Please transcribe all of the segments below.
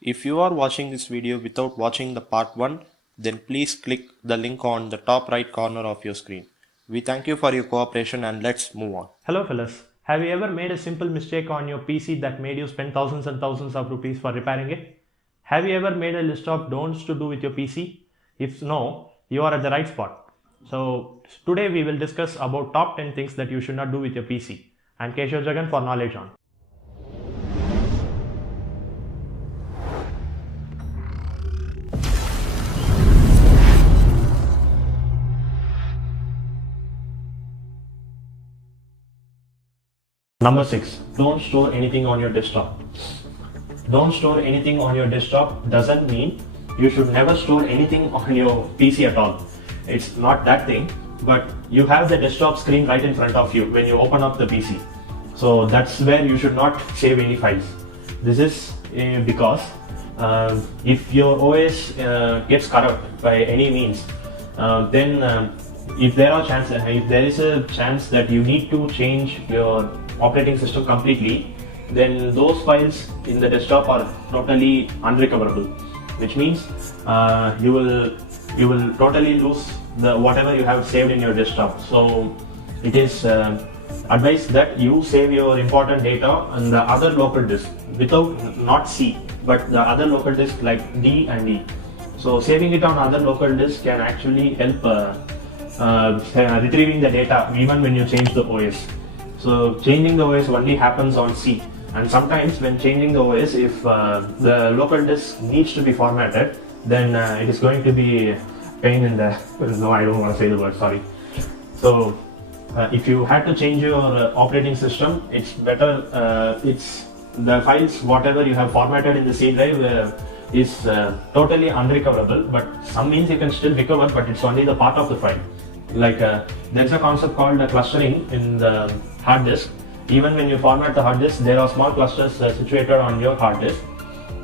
If you are watching this video without watching the part 1, then please click the link on the top right corner of your screen. We thank you for your cooperation and let's move on. Hello fellas, have you ever made a simple mistake on your PC that made you spend thousands and thousands of rupees for repairing it? Have you ever made a list of don'ts to do with your PC? If no, you are at the right spot. So today we will discuss about top 10 things that you should not do with your PC. I'm Keshav Jagan for Knowledge On. Number 6. Don't store anything on your desktop. Don't store anything on your desktop doesn't mean you should never store anything on your PC at all. It's not that thing, but you have the desktop screen right in front of you when you open up the PC. So that's where you should not save any files. This is because if your OS gets corrupt by any means, then if there is a chance that you need to change your operating system completely, then those files in the desktop are totally unrecoverable, which means you will totally lose the whatever you have saved in your desktop. So it is advised that you save your important data on the other local disk without not C, but the other local disk like D and E. So saving it on other local disk can actually help retrieving the data even when you change the OS. So changing the OS only happens on C, and sometimes when changing the OS, if the local disk needs to be formatted, then it is going to be pain in the no, I don't want to say the word, sorry. So if you had to change your operating system, it's better, it's the files whatever you have formatted in the C drive is totally unrecoverable, but some means you can still recover, but it's only the part of the file. Like there's a concept called clustering in the hard disk. Even when you format the hard disk, there are small clusters situated on your hard disk.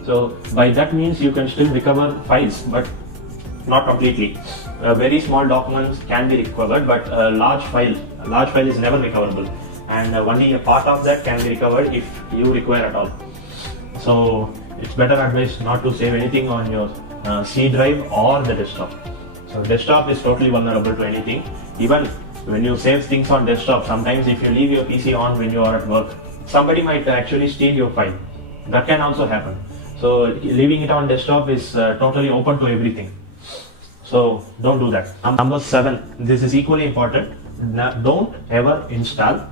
So by that means you can still recover files, but not completely. Very small documents can be recovered, but a large file is never recoverable, and only a part of that can be recovered if you require at all. So it's better advice not to save anything on your C drive or the desktop. So desktop is totally vulnerable to anything. Even when you save things on desktop, sometimes if you leave your PC on when you are at work, somebody might actually steal your file. That can also happen. So leaving it on desktop is totally open to everything. So don't do that. Number 7, this is equally important. Don't ever install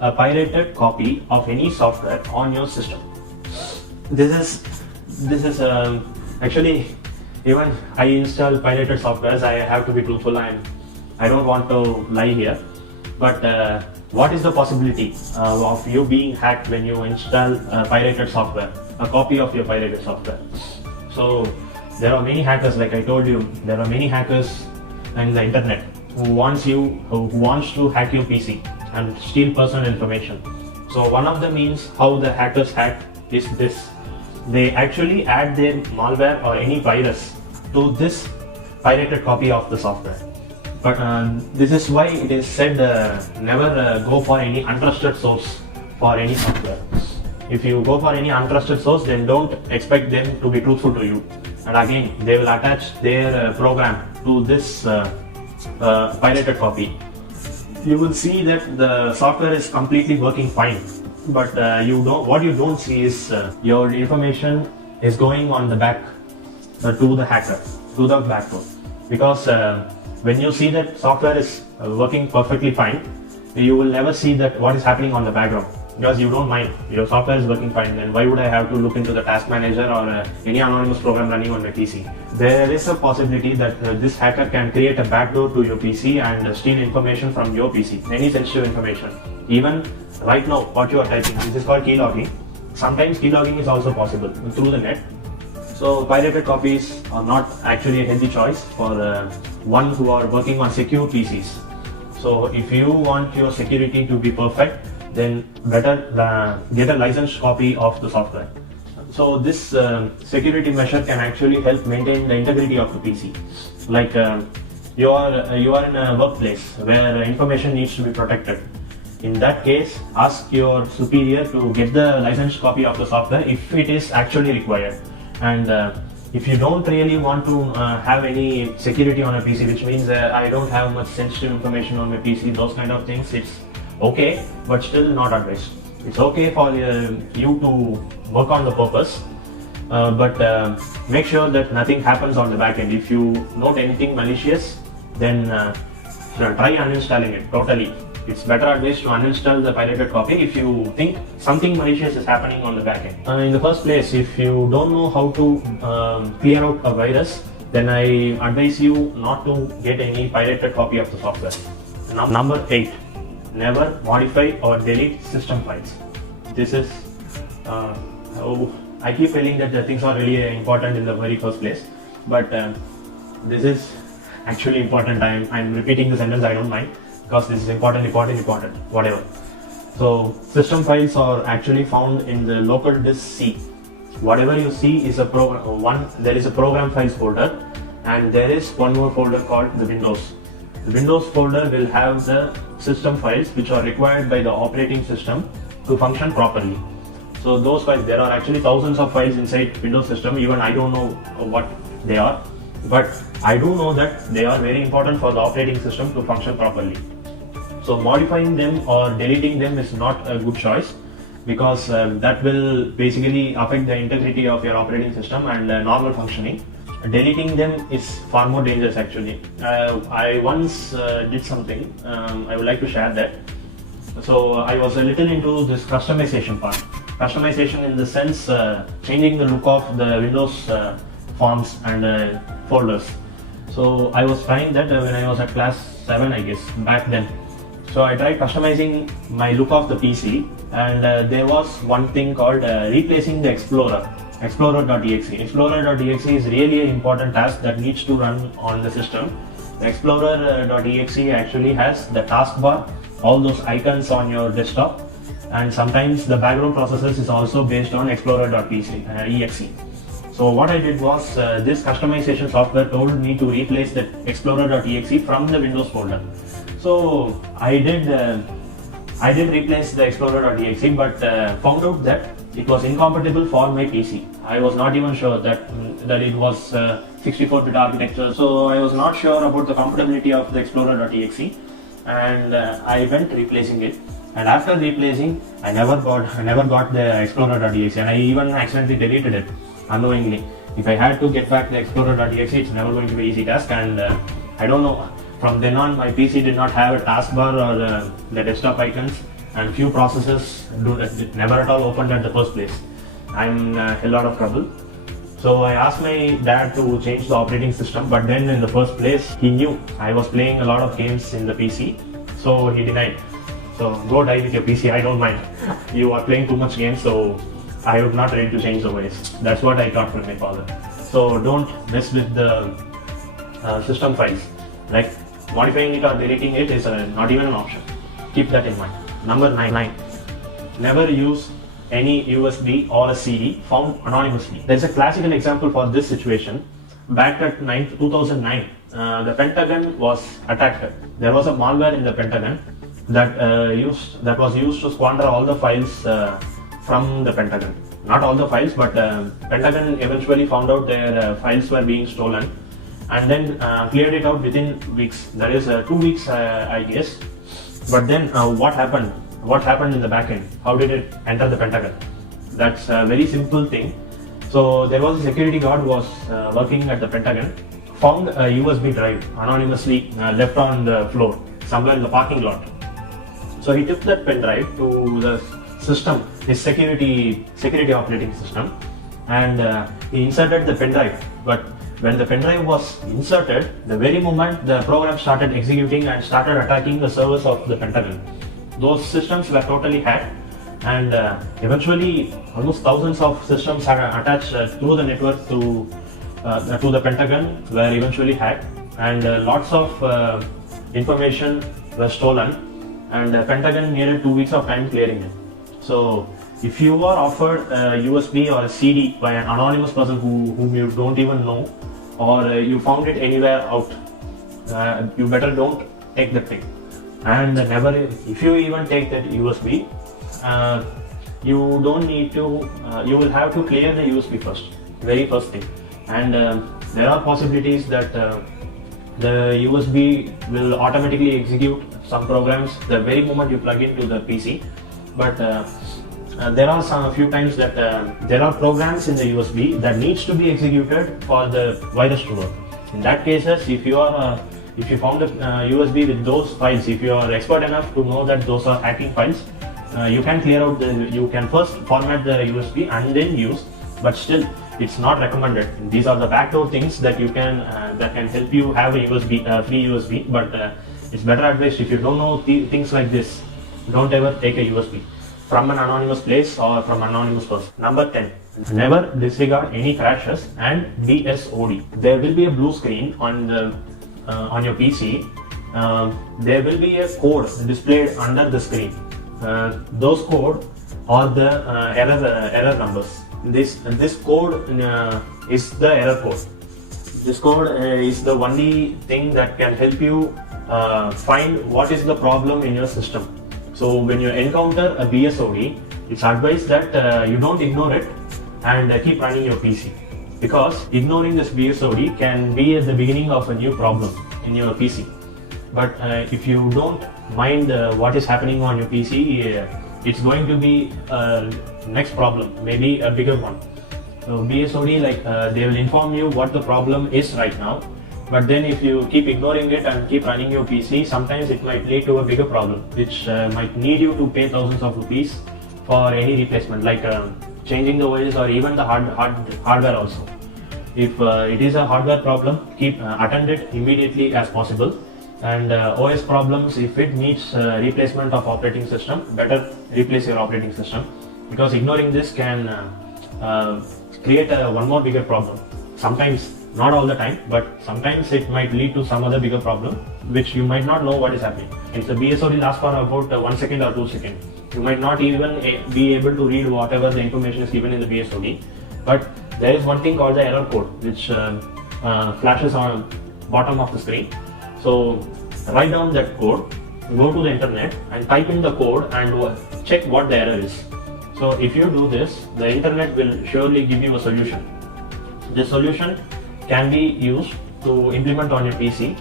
a pirated copy of any software on your system. This is actually, even I install pirated softwares. I have to be truthful. I don't want to lie here. But what is the possibility of you being hacked when you install pirated software, a copy of your pirated software? So there are many hackers, like I told you, there are many hackers on the internet who wants to hack your PC and steal personal information. So one of the means how the hackers hack is this. They actually add their malware or any virus to this pirated copy of the software. But this is why it is said never go for any untrusted source for any software. If you go for any untrusted source, then don't expect them to be truthful to you. And again, they will attach their program to this pirated copy. You will see that the software is completely working fine, but what you don't see is your information is going on the back to the hacker, to the backbone. Because when you see that software is working perfectly fine, you will never see that what is happening on the background, because you don't mind. Your software is working fine, then why would I have to look into the task manager or any anonymous program running on my PC? There is a possibility that this hacker can create a backdoor to your PC and steal information from your PC, any sensitive information. Even right now, what you are typing, this is called keylogging. Sometimes keylogging is also possible through the net. So pirated copies are not actually a healthy choice for one who are working on secure PCs. So if you want your security to be perfect, then better get a licensed copy of the software. So this security measure can actually help maintain the integrity of the PC. Like you are in a workplace where information needs to be protected. In that case, ask your superior to get the licensed copy of the software if it is actually required. And if you don't really want to have any security on a PC, which means I don't have much sensitive information on my PC, those kind of things, it's okay, but still not advised. It's okay for you to work on the purpose, but make sure that nothing happens on the back end. If you note anything malicious, then try uninstalling it totally. It's better advice to uninstall the pirated copy if you think something malicious is happening on the back end. In the first place, if you don't know how to clear out a virus, then I advise you not to get any pirated copy of the software. Number 8. Never modify or delete system files. This is, I keep feeling that the things are really important in the very first place, but this is actually important. I'm repeating the sentence, I don't mind, because this is important, whatever. So system files are actually found in the local disk C. Whatever you see is there is a program files folder, and there is one more folder called the Windows. The Windows folder will have the system files which are required by the operating system to function properly. So those files, there are actually thousands of files inside Windows system. Even I don't know what they are, but I do know that they are very important for the operating system to function properly. So modifying them or deleting them is not a good choice, because that will basically affect the integrity of your operating system and normal functioning. Deleting them is far more dangerous actually. I once did something, I would like to share that. So I was a little into this customization part. Customization in the sense changing the look of the Windows forms and folders. So I was trying that when I was at class 7, I guess, back then. So I tried customizing my look of the PC, and there was one thing called replacing the Explorer.exe. Explorer.exe is really an important task that needs to run on the system. The Explorer.exe actually has the taskbar, all those icons on your desktop, and sometimes the background processes is also based on Explorer.exe. So what I did was, this customization software told me to replace the Explorer.exe from the Windows folder. So I did replace the Explorer.exe, but found out that it was incompatible for my PC. I was not even sure that it was 64-bit architecture, so I was not sure about the compatibility of the Explorer.exe, and I went replacing it. And after replacing, I never got the Explorer.exe, and I even accidentally deleted it unknowingly. If I had to get back the Explorer.exe, it's never going to be an easy task, and I don't know. From then on, my PC did not have a taskbar or the desktop icons, and few processes never at all opened at the first place. I'm in a lot of trouble. So I asked my dad to change the operating system, but then in the first place, he knew I was playing a lot of games in the PC, so he denied. So go die with your PC, I don't mind. You are playing too much games, so I would not ready to change the OS. That's what I got from my father. So don't mess with the system files. Like modifying it or deleting it is not even an option. Keep that in mind. Number 9. Never use any USB or a CD found anonymously. There's a classical example for this situation. Back at 2009, the Pentagon was attacked. There was a malware in the Pentagon that was used to squander all the files from the Pentagon. Not all the files, but Pentagon eventually found out their files were being stolen, and then cleared it out within weeks. There is 2 weeks, I guess. But then what happened? What happened in the back end? How did it enter the Pentagon? That's a very simple thing. So there was a security guard who was working at the Pentagon, found a USB drive anonymously left on the floor somewhere in the parking lot. So he took that pen drive to the system, his security operating system, and he inserted the pen drive. But when the pen drive was inserted, the very moment the program started executing and started attacking the servers of the Pentagon. Those systems were totally hacked, and eventually almost thousands of systems had attached through the network to the Pentagon were eventually hacked, and lots of information was stolen, and the Pentagon needed 2 weeks of time clearing it. So if you are offered a USB or a CD by an anonymous person whom you don't even know, or you found it anywhere out, you better don't take that thing. And if you even take that USB, you don't need to, you will have to clear the USB first. very first thing. And there are possibilities that the USB will automatically execute some programs the very moment you plug into the PC. But there are a few times that there are programs in the USB that needs to be executed for the virus to work. In that cases, if you found a USB with those files, if you are expert enough to know that those are hacking files, you can clear out you can first format the USB and then use, but still it's not recommended. These are the backdoor things that you can that can help you have a USB, free USB, but it's better advised if you don't know things like this, don't ever take a USB from an anonymous place or from an anonymous person. Number 10. Never disregard any crashes and BSOD. There will be a blue screen on your PC. There will be a code displayed under the screen. Those code are the error numbers. This code is the error code. This code is the only thing that can help you find what is the problem in your system. So when you encounter a BSOD, it's advised that you don't ignore it and keep running your PC, because ignoring this BSOD can be at the beginning of a new problem in your PC. But if you don't mind what is happening on your PC, it's going to be next problem, maybe a bigger one. So BSOD, they will inform you what the problem is right now, but then if you keep ignoring it and keep running your PC, sometimes it might lead to a bigger problem, which might need you to pay thousands of rupees for any replacement, like changing the OS or even the hardware also. If it is a hardware problem, attend it immediately as possible. And OS problems, if it needs replacement of operating system, better replace your operating system, because ignoring this can create one more bigger problem. Sometimes, not all the time, but sometimes it might lead to some other bigger problem which you might not know what is happening. If the BSOD lasts for about 1 second or 2 seconds, you might not even be able to read whatever the information is given in the BSOD. But there is one thing called the error code, which flashes on bottom of the screen. So write down that code, go to the internet and type in the code and check what the error is. So if you do this, the internet will surely give you a solution. This solution can be used to implement on your PC.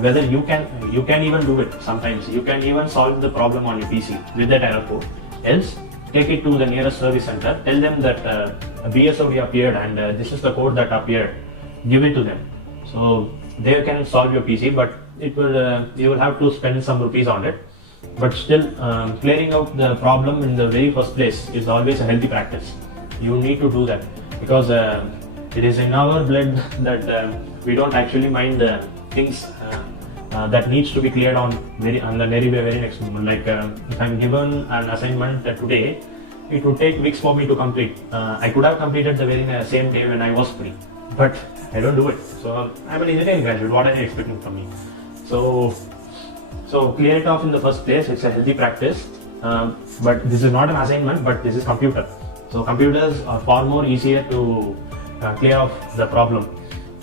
Whether you can even do it sometimes. You can even solve the problem on your PC with that error code. Else, take it to the nearest service center. Tell them that a BSOD appeared and this is the code that appeared. Give it to them. So they can solve your PC, but it will you will have to spend some rupees on it. But still, clearing out the problem in the very first place is always a healthy practice. You need to do that, because it is in our blood that we don't actually mind things that needs to be cleared on the very next moment. Like if I'm given an assignment today, it would take weeks for me to complete. I could have completed the very same day when I was free, but I don't do it. So I'm an engineering graduate. What are you expecting from me? So clear it off in the first place. It's a healthy practice. But this is not an assignment, but this is computer. So computers are far more easier to clear off the problem.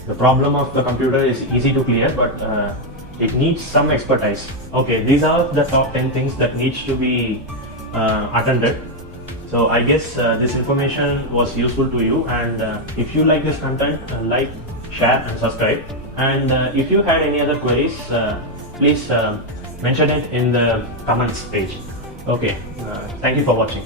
The problem of the computer is easy to clear, but it needs some expertise. Okay, these are the top 10 things that needs to be attended. So I guess this information was useful to you, and if you like this content, like, share and subscribe. And if you had any other queries, please mention it in the comments page. Okay, thank you for watching.